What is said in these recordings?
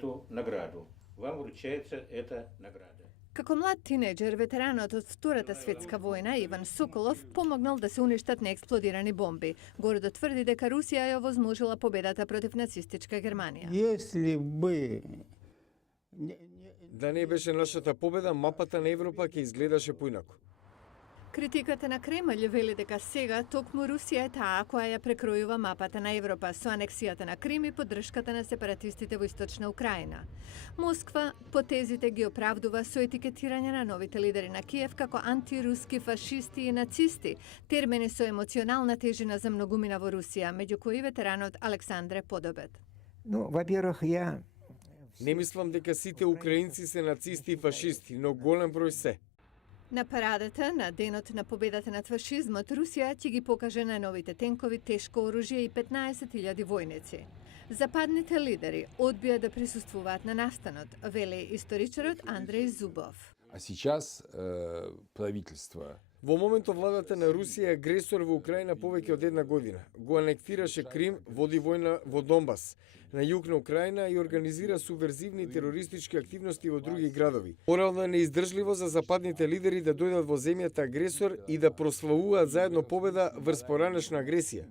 эту награду. Вам вручается эта награда. Како млад тинеџер, ветеранот од Втората светска војна Иван Соколов помогнал да се уништат неексплодирани бомби. Гордо тврди дека Русија ја овозможила победата против нацистичка Германија. Если бы Да не беше нашата победа, мапата на Европа ќе изгледаше поинаку. Критиката на Кремљ вели дека сега токму Русија е таа која ја прекројува мапата на Европа со анексијата на Крим и поддршката на сепаратистите во Источна Украина. Москва потезите ги оправдува со етикетирање на новите лидери на Киев како антируски фашисти и нацисти, термини со емоционална тежина за многумина во Русија, меѓу кои ветеранот Александре Подобед. Ну, во-первых, я Не мислам дека сите украинци се нацисти и фашисти, но голем број се. На парадата на денот на победата над фашизмот, Русија ќе ги покаже на новите тенкови, тешко оружје и 15.000 војници. Западните лидери одбија да присуствуваат на настанот, вели историчарот Андрей Зубов. А сейчас правителство Во моментов владата на Русија е агресор во Украина повеќе од една година. Го анектираше Крим, води војна во Донбас, на југ на Украина и организира субверзивни терористички активности во други градови. Морално е неиздржливо за западните лидери да дојдат во земјата агресор и да прославуваат заедно победа врз поранешна агресија.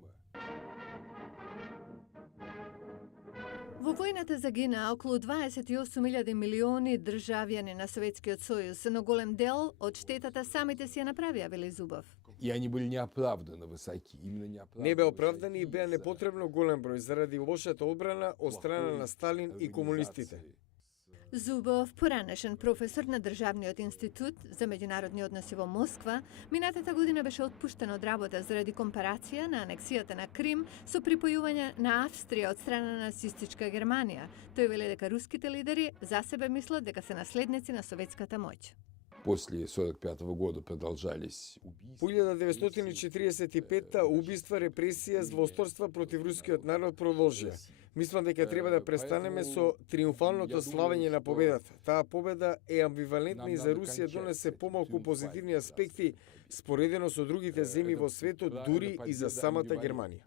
Во војната загинаа околу 28.000 милиони државјани на Советскиот сојуз, но голем дел од штетата самите си ја направија, вели Зубов. и они были неоправданно высоки, именно неоправданно. Не беа оправдани и беа непотребно голем број заради лошата одбрана од страна на Сталин и комунистите. Зубов, поранешен професор на Државниот институт за меѓународни односи во Москва, минатата година беше отпуштен од работа заради компарација на анексијата на Крим со припојување на Австрија од страна на нацистичка Германија. Тој вели дека руските лидери за себе мислат дека се наследници на советската моќ. После 1945 года продолжались По убийства. 1945 убиства, репресија, злосторства против рускиот народ продолжија. Мислам дека треба да престанеме со триумфалното славење на победата. Таа победа е амбивалентна и за Русија донесе помалку позитивни аспекти споредено со другите земји во светот, дури и за самата Германија.